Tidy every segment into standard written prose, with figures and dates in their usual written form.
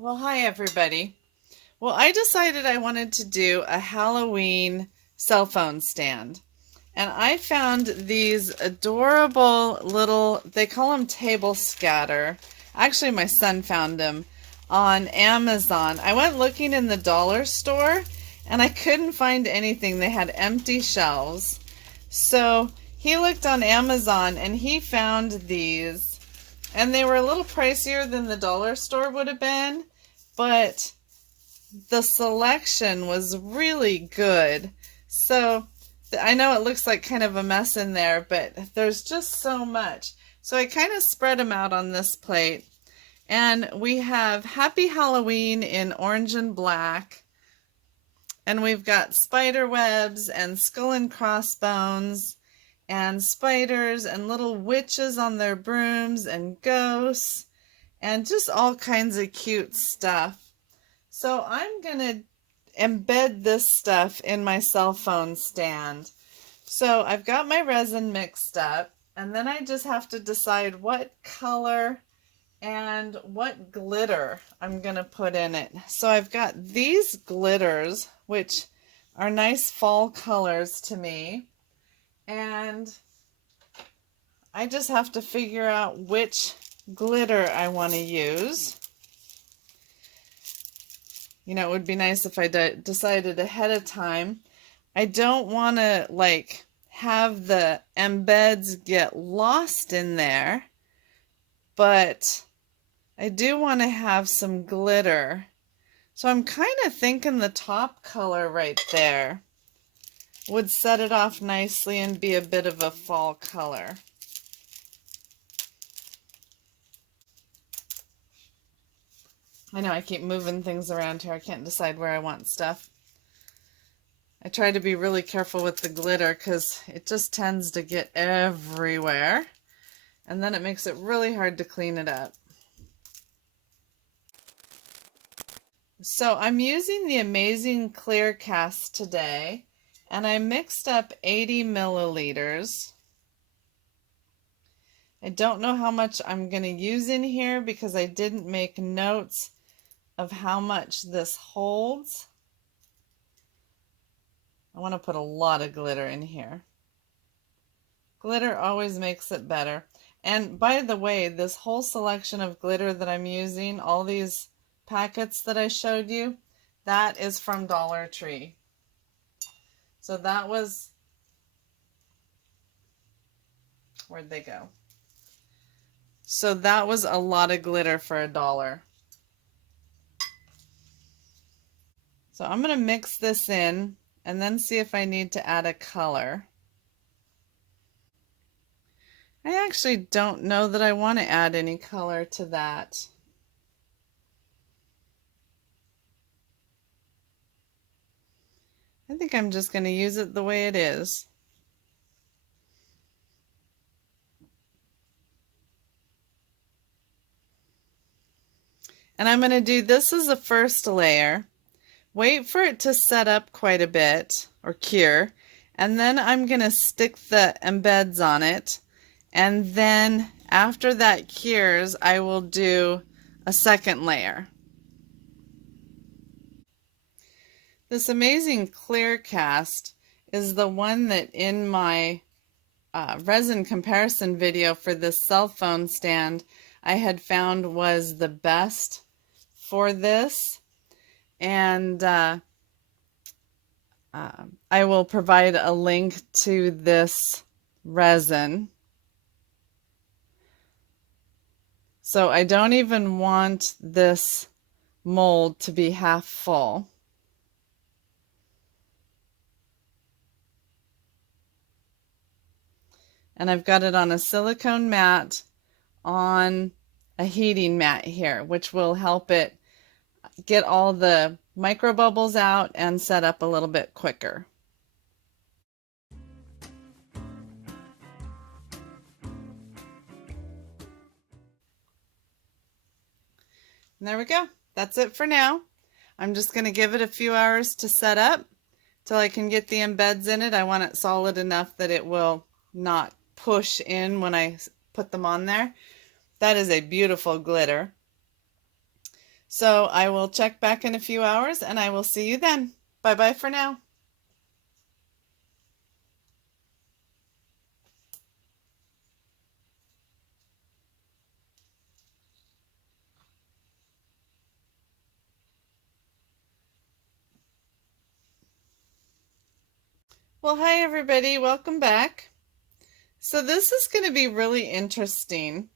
Well, hi everybody. Well, I decided I wanted to do a Halloween cell phone stand. And I found these adorable little, they call them table scatter. Actually, my son found them on Amazon. I went looking in the dollar store and I couldn't find anything. They had empty shelves. So he looked on Amazon and he found these. And they were a little pricier than the dollar store would have been, but the selection was really good. So I know it looks like kind of a mess in there, but there's just so much. So I kind of spread them out on this plate. And we have Happy Halloween in orange and black. And we've got spider webs and skull and crossbones and spiders and little witches on their brooms and ghosts and just all kinds of cute stuff. So I'm going to embed this stuff in my cell phone stand. So I've got my resin mixed up, and then I just have to decide what color and what glitter I'm going to put in it. So I've got these glitters, which are nice fall colors to me, and I just have to figure out which glitter I want to use. You know, it would be nice if I decided ahead of time. I don't want to like have the embeds get lost in there, but I do want to have some glitter. So I'm kind of thinking the top color right there would set it off nicely and be a bit of a fall color. I know I keep moving things around here. I can't decide where I want stuff. I try to be really careful with the glitter because it just tends to get everywhere. And then it makes it really hard to clean it up. So I'm using the Amazing Clear Cast today. And I mixed up 80 milliliters. I don't know how much I'm going to use in here because I didn't make notes of how much this holds. I want to put a lot of glitter in here. Glitter always makes it better. And by the way, this whole selection of glitter that I'm using, all these packets that I showed you, that is from Dollar Tree. So that was, where'd they go? So that was a lot of glitter for $1. So I'm going to mix this in and then see if I need to add a color. I actually don't know that I want to add any color to that. I think I'm just going to use it the way it is. And I'm going to do this as a first layer. Wait for it to set up quite a bit, or cure, and then I'm going to stick the embeds on it, and then after that cures, I will do a second layer. This Amazing Clear Cast is the one that in my resin comparison video for this cell phone stand I had found was the best for this. And I will provide a link to this resin. So I don't even want this mold to be half full. And I've got it on a silicone mat on a heating mat here, which will help it get all the micro bubbles out and set up a little bit quicker. And there we go. That's it for now. I'm just going to give it a few hours to set up till I can get the embeds in it. I want it solid enough that it will not push in when I put them on there. That is a beautiful glitter. So I will check back in a few hours and I will see you then. Bye bye for now. Well, hi everybody, welcome back. So this is going to be really interesting.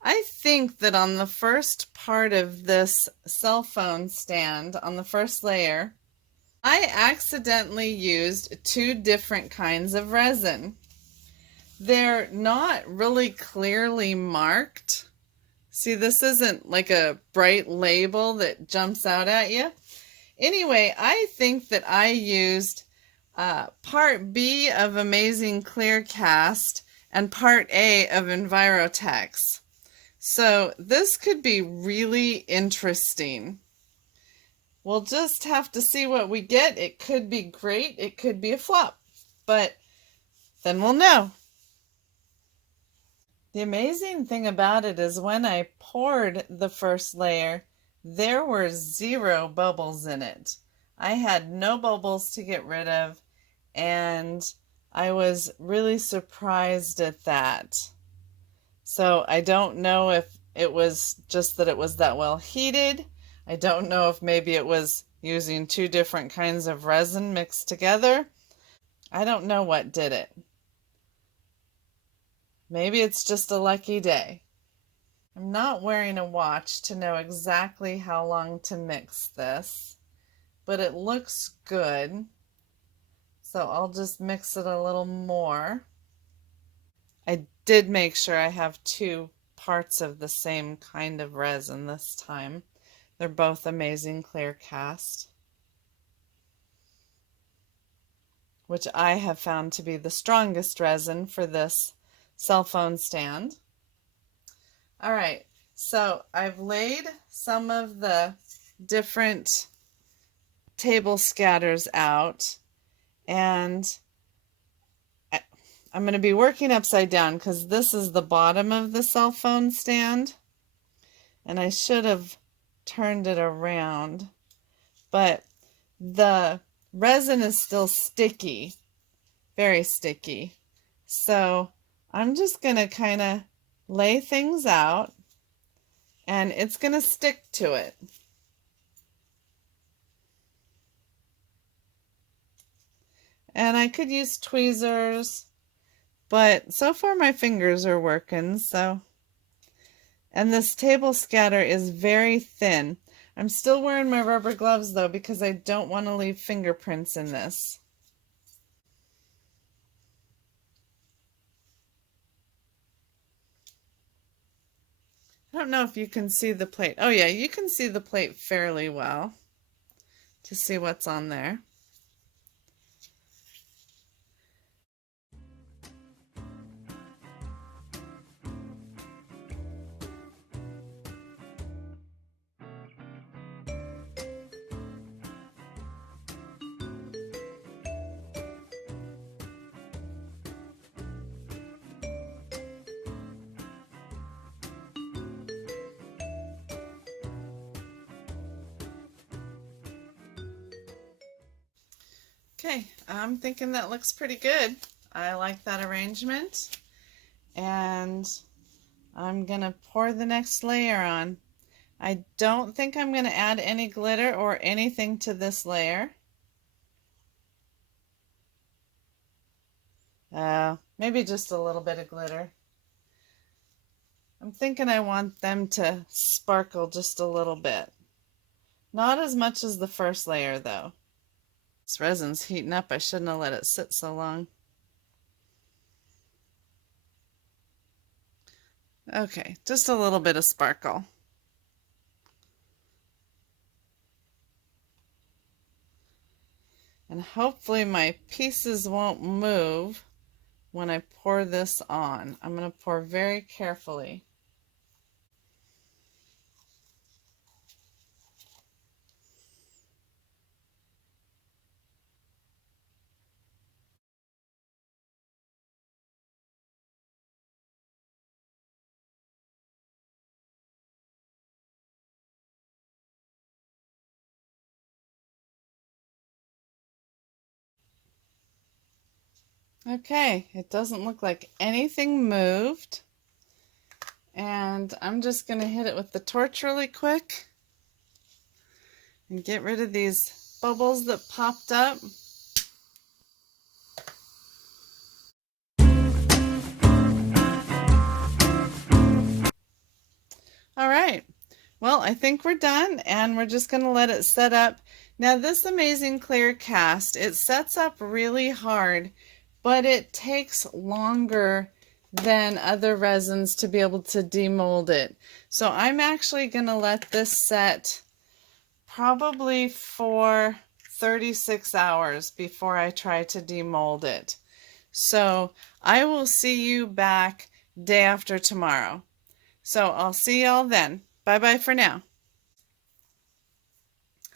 I think that on the first part of this cell phone stand, on the first layer, I accidentally used two different kinds of resin. They're not really clearly marked. See, this isn't like a bright label that jumps out at you. Anyway, I think that I used part B of Amazing Clear Cast and part A of Envirotex. So this could be really interesting. We'll just have to see what we get. It could be great. It could be a flop. But then we'll know. The amazing thing about it is when I poured the first layer, there were 0 bubbles in it. I had no bubbles to get rid of, and I was really surprised at that. So I don't know if it was just that it was that well heated. I don't know if maybe it was using two different kinds of resin mixed together. I don't know what did it. Maybe it's just a lucky day. I'm not wearing a watch to know exactly how long to mix this, but it looks good. So I'll just mix it a little more. I did make sure I have 2 parts of the same kind of resin this time. They're both Amazing Clear Cast, which I have found to be the strongest resin for this cell phone stand. All right, so I've laid some of the different table scatters out, and I'm going to be working upside down because this is the bottom of the cell phone stand, and I should have turned it around, but the resin is still sticky, very sticky. So I'm just going to kind of lay things out, and it's going to stick to it. And I could use tweezers, but so far my fingers are working, so. And this table scatter is very thin. I'm still wearing my rubber gloves though because I don't want to leave fingerprints in this. I don't know if you can see the plate. Oh yeah, you can see the plate fairly well to see what's on there. Okay, I'm thinking that looks pretty good. I like that arrangement. And I'm gonna pour the next layer on. I don't think I'm gonna add any glitter or anything to this layer. Maybe just a little bit of glitter. I'm thinking I want them to sparkle just a little bit. Not as much as the first layer though. This resin's heating up. I shouldn't have let it sit so long. Okay, just a little bit of sparkle. And hopefully my pieces won't move when I pour this on. I'm going to pour very carefully. Okay, it doesn't look like anything moved. And I'm just going to hit it with the torch really quick and get rid of these bubbles that popped up. All right, well, I think we're done, and we're just going to let it set up. Now, this amazing clear cast, it sets up really hard, but it takes longer than other resins to be able to demold it. So I'm actually going to let this set probably for 36 hours before I try to demold it. So I will see you back day after tomorrow. So I'll see y'all then. Bye-bye for now.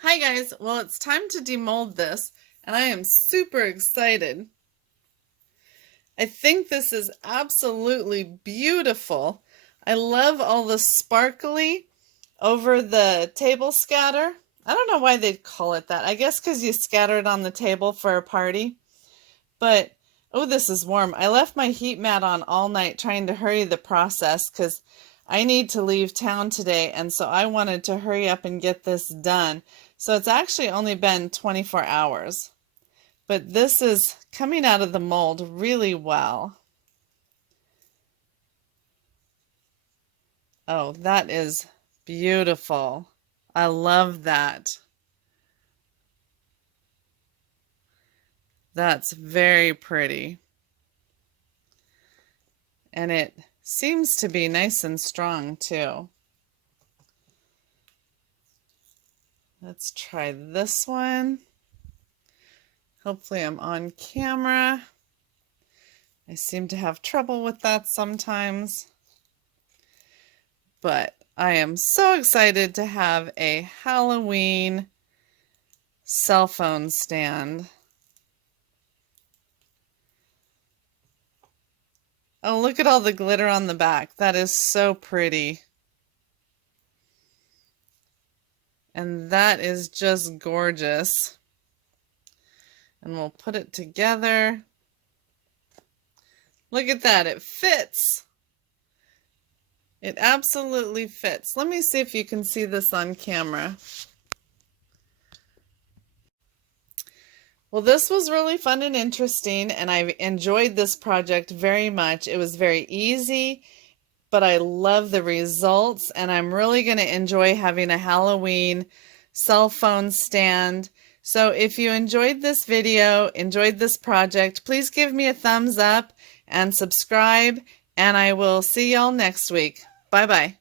Hi guys, well, it's time to demold this, and I am super excited. I think this is absolutely beautiful. I love all the sparkly over the table scatter. I don't know why they'd call it that. I guess because you scatter it on the table for a party. But, oh, this is warm. I left my heat mat on all night trying to hurry the process because I need to leave town today, and so I wanted to hurry up and get this done. So it's actually only been 24 hours. But this is coming out of the mold really well. Oh, that is beautiful. I love that. That's very pretty. And it seems to be nice and strong too. Let's try this one. Hopefully I'm on camera. I seem to have trouble with that sometimes. But I am so excited to have a Halloween cell phone stand. Oh, look at all the glitter on the back. That is so pretty. And that is just gorgeous. And we'll put it together. Look at that, it fits. It absolutely fits. Let me see if you can see this on camera. Well, this was really fun and interesting, and I enjoyed this project very much. It was very easy, but I love the results, and I'm really going to enjoy having a Halloween cell phone stand. So if you enjoyed this video, enjoyed this project, please give me a thumbs up and subscribe, and I will see y'all next week. Bye-bye.